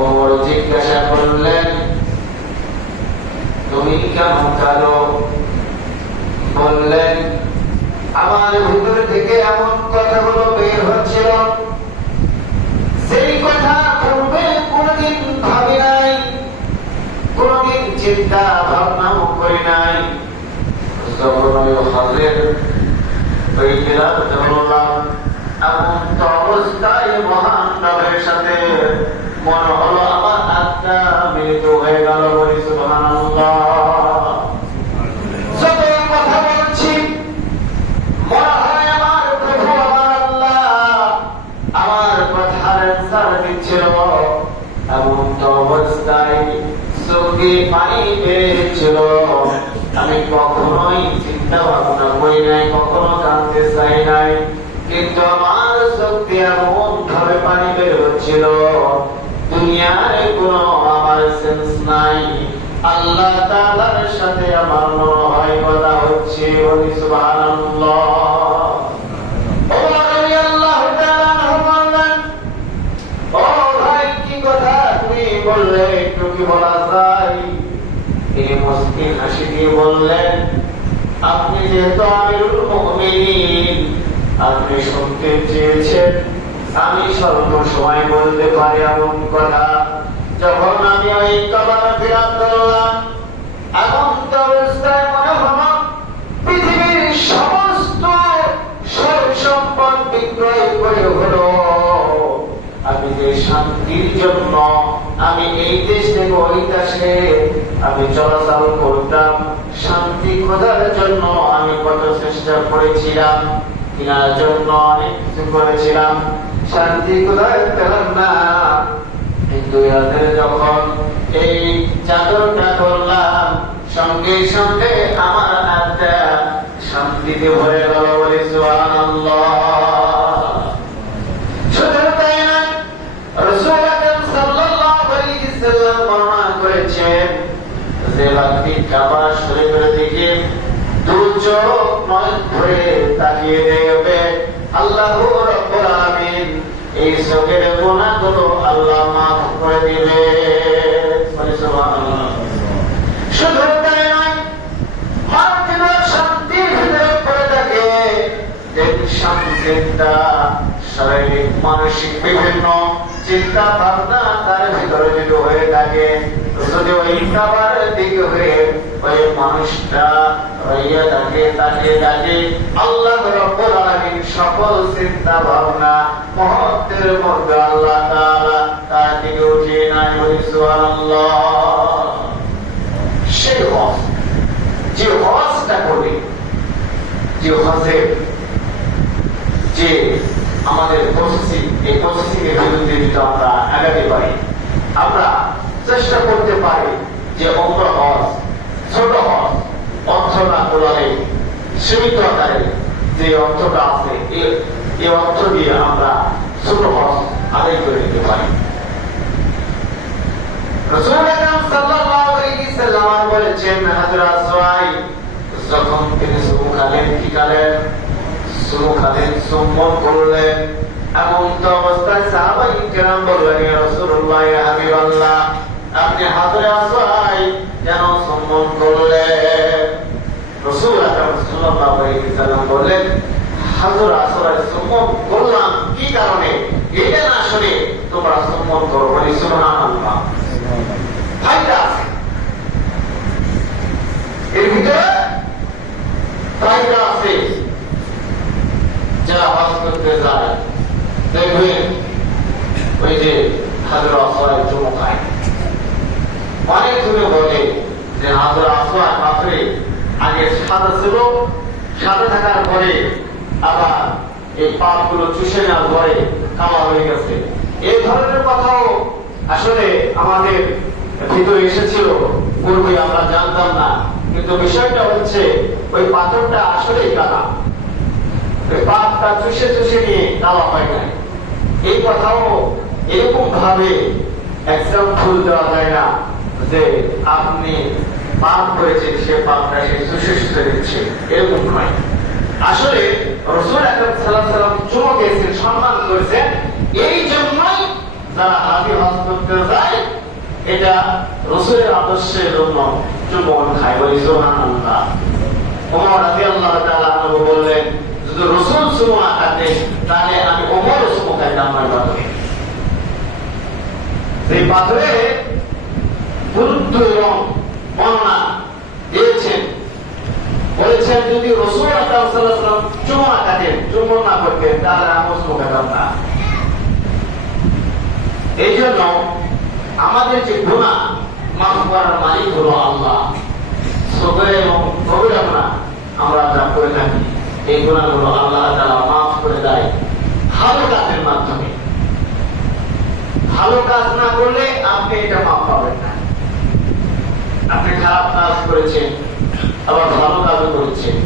ওমর জিজ্ঞাসা করলেন, তুমি কেন কাঁদো? বললেন, আমার ভিতর থেকে এমন কথাগুলো বের হচ্ছিল, সেই কথা পূর্বে কোনদিন ভাবি নাই, কোনদিন চিন্তা ভাবনাও করি নাই। যখন ওই হজের ওই তিলাওয়াত করলাম, এমন তো অবস্থায় মহান নবীর সাথে মনে হলো আমার আত্মা মৃত হয়ে গেল। বলি সুবহানাল্লাহ। যত কথা বলছি মনে হয় আমার প্রভু আমার আল্লাহ আমার কথার অ্যানসার দিচ্ছিল। এমন তো অবস্থায় চোখে পানি বেরোচ্ছিল। আমি কখনোই চিন্তা ভাবনা করি নাই, কখনো জানতে চাই নাই, কিন্তু আমার চোখে এমন ভাবে পানি বের হচ্ছিল, দুনিয়ায় কোনো আমার সেন্স নাই। আল্লাহ তাআলার সাথে আমার মনে হয় কথা হচ্ছে। বলি সুবহানাল্লাহ। ওমর রাদিয়াল্লাহু তাআলা বললেন, ও ভাই, কি কথা তুমি বললে, একটু কি বলা যায়? তিনি মুস্কি হাসি দিয়ে বললেন, আপনি যেহেতু আমিরুল মুমিনিন, আপনি শুনতে চেয়েছেন, আমি সর্ব সময় বলতে পারি এমন কথা। যখন আমি ওই কাবার ফিরাত করলাম, এমন তো অবস্থায় মনে হলো পৃথিবীর সমস্ত সম্পদ বিক্রয় করে হলো আমি যে শান্তির জন্য আমি এই দেশ থেকে ওই দেশে আমি চলাচল করতাম, শান্তি খোঁজার জন্য আমি কত চেষ্টা করেছিলাম, কেনার জন্য অনেক কিছু করেছিলাম, শান্তি কোথায় পেলাম না। কিন্তু এদের যখন এই চাদরটা করলাম, সঙ্গে সঙ্গে আমার আত্মা শান্তিতে ভরে গেল। বলে সুবহানাল্লাহ। শুধু তাই না, রাসূল আকরাম সাল্লাল্লাহু আলাইহি ওয়াসাল্লাম বর্ণনা করেছেন যে ব্যক্তি কাবা শরীফের দিকে দু চোখ নয়ন ভরে তাকিয়ে দেখবে, আল্লাহু রাব্বুল আলামিন এই চোখের গুনাহগুলো আল্লাহ মাফ করে দিবে। সুবহানাল্লাহ। শুধু তাই নয়, মানব শান্তির ভিতরে পড়ে থাকে, টেনশন, চিন্তা, শারীরিক মানসিক বিভিন্ন চিন্তা ভাবনা তার ভিতরে যদি হয়ে থাকে, যদি ওই কাবার দিকে হয়ে ওই মানুষটা রইয়া থাকে, তাকে তাকে আল্লাহ রাব্বুল আলামিন সকল চিন্তা ভাবনা মুহূর্তের মধ্যে আল্লাহ তাআলা তার দিকে উঠিয়ে নেয়। বলি সুবহানাল্লাহ। সেই হজ, যে হজটা করবে, যে হজের যে আমাদের প্রসেসিং, এই প্রসেসিং এর বিরুদ্ধে যদি আমরা আগাতে পারি, আমরা চেষ্টা করতে পারি যে ওমরা হজ, ছোট হজ, অর্থ না তোলালে সীমিত আকারে যে অর্থটা আছে, এই অর্থ দিয়ে আমরা ছোট হজ আদায় করে নিতে পারি। রাসূল আকরাম সাল্লাল্লাহু আলাইহি ওয়াসাল্লাম বলেছেন, হযরত সুহাইব যখন তিনি সুমু খালেন, কি খালেন? সুমু খালেন, সুম্মত করলেন, এমন তো অবস্থায় সাহাবায়ে কেরাম বললেন, ইয়া রাসূলুল্লাহ, ইয়া হাবিবাল্লাহ, আপনি হযরত সুহাইব কেন সুম্মত করলেন? রাসূল আকরাম সাল্লাল্লাহু আলাইহি ওয়াসাল্লাম বললেন, হযরত সুহাইব সুম্মত করলাম কি কারণে, এটা না শুনে তোমরা সুম্মত করো। বলি সুবহানাল্লাহ। ফায়দা আছে এর ভিতরে, ফায়দা আছে। যারা হজ করতে যায় দেখবেন ওই যে হযরত সুহাইব চুমু খায়। অনেক দূরে বলে যে হযরত সুহাইব মাত্রে আগে সাদা ছিল, সাদা থাকার পরে আবার এই পাপগুলো চুষে নেওয়ার পরে কালো হয়ে গেছে। এই ধরনের কথাও আসলে আমাদের ভিতরে এসেছিল, পূর্বে আমরা জানতাম না, কিন্তু বিষয়টা হচ্ছে ওই পাথরটা আসলেই কালা, পাপটা চুষে চুষে নিয়ে কালো হয় না। এই কথাও এরকম ভাবে এক্সাম্পল দেওয়া যায় না যে আপনি পাপ করেছেন, সে পাপটা সে চুষে চুষে দিচ্ছে, এরকম নয়। আসলে রাসূল আকরাম সাল্লাল্লাহু আলাইহি ওয়াসাল্লাম চুমো দিয়েছেন, সম্মান করেছেন, এই জন্যই যারা হাজি হজ করতে যায় এটা রাসূলের আদর্শের জন্য চুম্বন খায়, বলি সুবহানাল্লাহ। ওমর রাদিয়াল্লাহু তাআলা আনহু বললেন, যদি রাসূল চুমো না খাতেন তাহলে আমি ওমর চুমো খাইতাম না। পাথরে এই পাথরে গুরুত্ব এবং বর্ণনা দিয়েছেন, বলেছেন যদি রাসূল সাল্লাল্লাহু আলাইহি ওয়াসাল্লাম চুমো না খাতেন, চুম্বন না করতেন তাহলে আমি চুমো খাইতাম না। এই জন্য আমাদের যে গুনাহ মাফ করার মালিক হলো আল্লাহ। সগীরা এবং কবিরা গুনাহ আমরা যা করে থাকি এই গুনাহগুলো আল্লাহ তাআলা মাফ করে দেয় ভালো কাজের মাধ্যমে। ভালো কাজ না করলে আপনি এটা মাফ পাবেন না। আপনি খারাপ কাজ করেছেন, আবার ভালো কাজও করেছেন,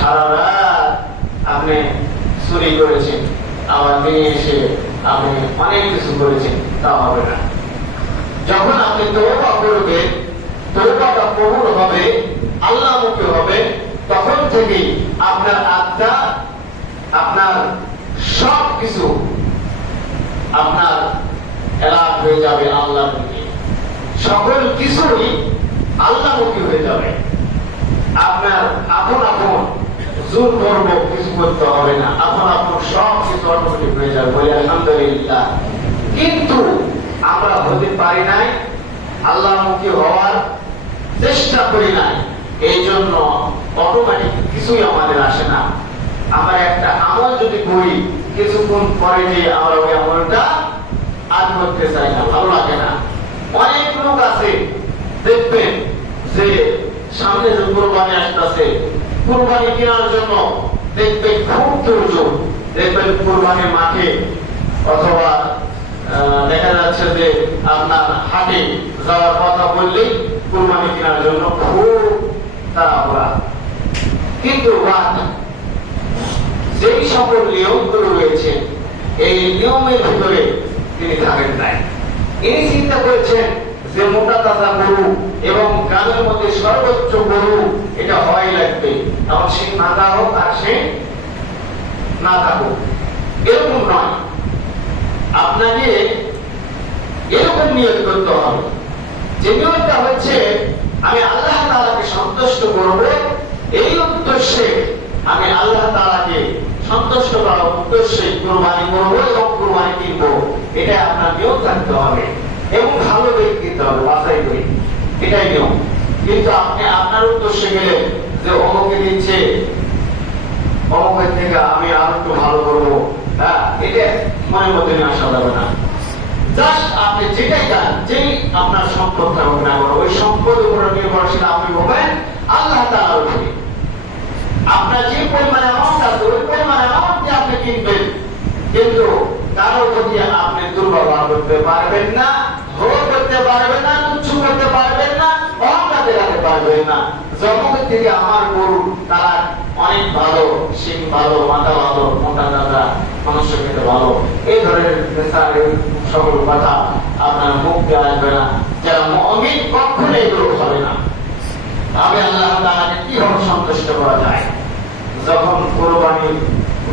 সারা রাত আপনি চুরি করেছেন, আবার দিনে এসে আপনি অনেক কিছু করেছেন, তা হবে না। যখন আপনি তওবা করবেন, তওবাটা কবুল হবে, আল্লাহমুখী হবে, তখন থেকেই আপনার আত্মা আপনার সব কিছু আপনার এলাক হয়ে যাবে আল্লাহর দিকে, সকল কিছুই আল্লাহমুখী হয়ে যাবে। আপনার আপন আপন জোর করবো কিছু করতে হবে না, আপন আপন সব কিছু অটোমেটিক হয়ে যাবে, বলে আলহামদুলিল্লাহ। কিন্তু আমরা হতে পারি নাই, আল্লাহমুখী হওয়ার চেষ্টা করি নাই, এই জন্য অটোমেটিক কিছুই আমাদের আসে না। আমরা একটা আমল যদি করি, কিছুক্ষণ পরে যে আমরা ওই আমলটা আর করতে চাই না, ভালো লাগে না। অনেক লোক আছে দেখবেন যে সামনে যে কুরবানি আসতেছে, কুরবানি কেনার জন্য দেখবেন খুব ধৈর্য, দেখবেন কুরবানির মাঠে অথবা দেখা যাচ্ছে যে আপনার হাটে যাওয়ার কথা বললেই কুরবানি কেনার জন্য খুব তাড়াহুড়া। কিন্তু যেই সকল নিয়মগুলো রয়েছে এই নিয়মের ভিতরে তিনি থাকেন নাই। ইনি চিন্তা করেছেন যে মোটা তাজা গরু এবং গ্রামের মধ্যে সর্বোচ্চ গরু এটা হওয়াই লাগবে, আমার সে নাগা হোক আর সে না থাকুক, এরকম নয়। আপনাকে এরকম নিয়ত করতে হবে যে নিয়তটা হচ্ছে আমি আল্লাহ তাআলাকে সন্তুষ্ট করব, এই উদ্দেশ্যে আমি আল্লাহ তাআলাকে সন্তুষ্ট করার উদ্দেশ্যে কুরবানি করব এবং কুরবানি কিনব, এটা আপনার নিয়ত থাকতে হবে এবং ভালো ব্যক্তিত্ব হবে, বাছাই করে, এটাই নিয়ম। কিন্তু আপনি আপনার উদ্দেশ্যে গেলে যে অমুকে দিচ্ছে, অমুকের থেকে আমি আরো একটু ভালো করবো, হ্যাঁ, এটা মনের মধ্যে নিয়ে আসা যাবে না। জাস্ট আপনি যেটাই চান, যেই আপনার সম্পদ থাকুক না কেন, ওই সম্পদের উপরে নির্ভরশীল আপনি হবেন আল্লাহ তাআলার উপরে। আপনার যে পরিমাণে অ্যামাউন্ট আছে ওই পরিমাণে অ্যামাউন্ট দিয়ে আপনি কিনবেন, কিন্তু কারোর প্রতি আপনি দুর্ব্যবহার করতে পারবেন না, ভোগ করতে পারবেন না, তুচ্ছ করতে পারবেন না, অহংকার দেখাতে পারবেন না। জন্মের থেকে আমার গরু তারা অনেক ভালো, শিং ভালো, মাথা ভালো, মোটা দাদা, মানুষ খেতে ভালো, এই ধরনের সকল কথা আপনার মুখ দিয়ে আসবে না। যারা মুমিন কখনো এগুলো হবে না। তবে আল্লাহ তাআলাকে কিভাবে সন্তুষ্ট করা যায়? যখন কুরবানি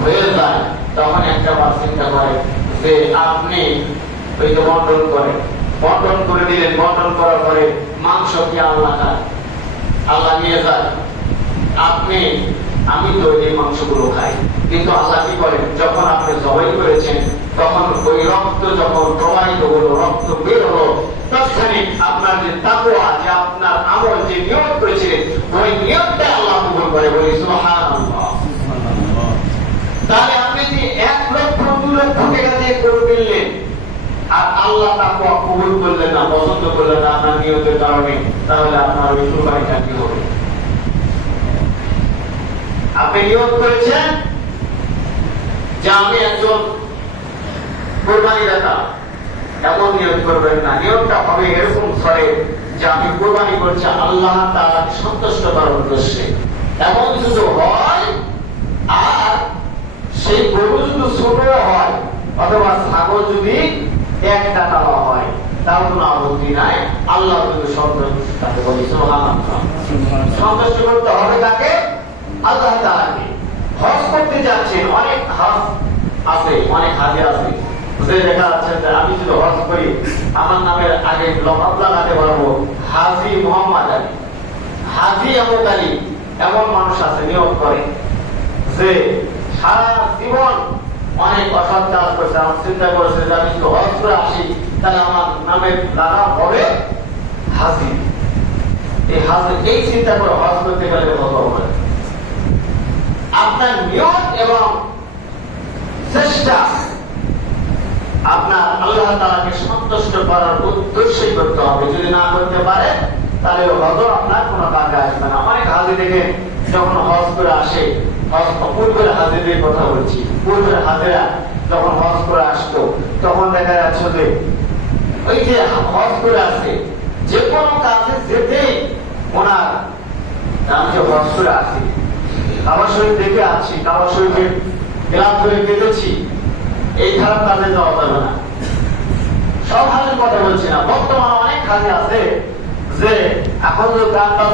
হয়ে যায় তখন একটা বার চিন্তা করে যে আপনি ওই যে বন্টন করে দিলেন, বন্টন করার পরে মাংস কি আল্লাহ খায়? আল্লাহ নিয়ে যায়। আমি তো এই মাংসগুলো খাই, কিন্তু আল্লাহ কি করেন? যখন আপনি জবাই করেছেন তখন ওই রক্ত যখন প্রবাহিত হলো, রক্ত বের হলো, তৎক্ষণিক আপনার যে তাকওয়া, যে আপনার আমল, যে নিয়ত করেছিলেন ওই নিয়তটা আল্লাহ কবুল করে, বলি সুবহানাল্লাহ। তাহলে আপনি যে 1 লক্ষ 2 লক্ষ টাকা দিয়ে করে ফেললেন আর আল্লাহ তাকওয়া কবুল করলেন না, পছন্দ করলেন না আপনার নিয়তের কারণে, তাহলে আপনার ওই কুরবানিটা কি হবে? আপনি নিয়ত করেছেন যে আমি একজন কুরবানি দাতা, এমন নিয়ত করবেন না। নিয়তটা হবে এরকম করে যে আমি কুরবানি করছি আল্লাহ তাআলাকে সন্তুষ্ট করার উদ্দেশ্যে। এমন যদি হয় আর সেই গরু যদি ছোট হয় অথবা ছাগল যদি একটা তালা হয়, তার কোনো আপত্তি নাই, আল্লাহ যদি সন্তুষ্ট, তাকে বলি সুবহানাল্লাহ। সন্তুষ্ট করতে হবে তাকে, আল্লাহ তাআলাকে। হজ করতে যাচ্ছেন, অনেক হজ আছে, অনেক হাজি আছে, যে দেখা যাচ্ছে যে আমি যদি হজ করি আমার নামের আগে লকাব লাগাতে পারবো হাজী মোহাম্মদ আলী, হাজী আবু আলী। এমন মানুষ আছে নিয়োগ করে যে সারা জীবন অনেক অসৎ কাজ করছে, আমার চিন্তা করেছে যে আমি যদি হজ করে আসি তাহলে আমার নামের লাগাম হবে হাজী। এই হাজী এই চিন্তা করে হজ করতে গেলে কত হবে? আপনার নিয়ত এবং চেষ্টা আপনার আল্লাহ তাআলাকে সন্তুষ্ট করার উদ্দেশ্যই করতে হবে। যদি না করতে পারে তাহলে হজ আপনার কোনো কাজে আসবে না। অনেক হাজী দেখে যখন হজ করে আসে, হজ পূর্বের হাজীদের কথা বলছি, পূর্বের হাজীরা যখন হজ করে আসতো তখন দেখা যাচ্ছে যে ওই যে হজ করে আসে যে কোনো কাজে যেতেই ওনার আমি যে হজ করে আসি, কাবা শরীফ দেখে আসছি, কাবা শরীফের গ্লাস ধরে কেঁদেছি, এই খারাপ কাজে যাওয়া যাবে না। সব হাজির কথা বলছি না, বর্তমানে অনেক হাজি আছে যে এখন গান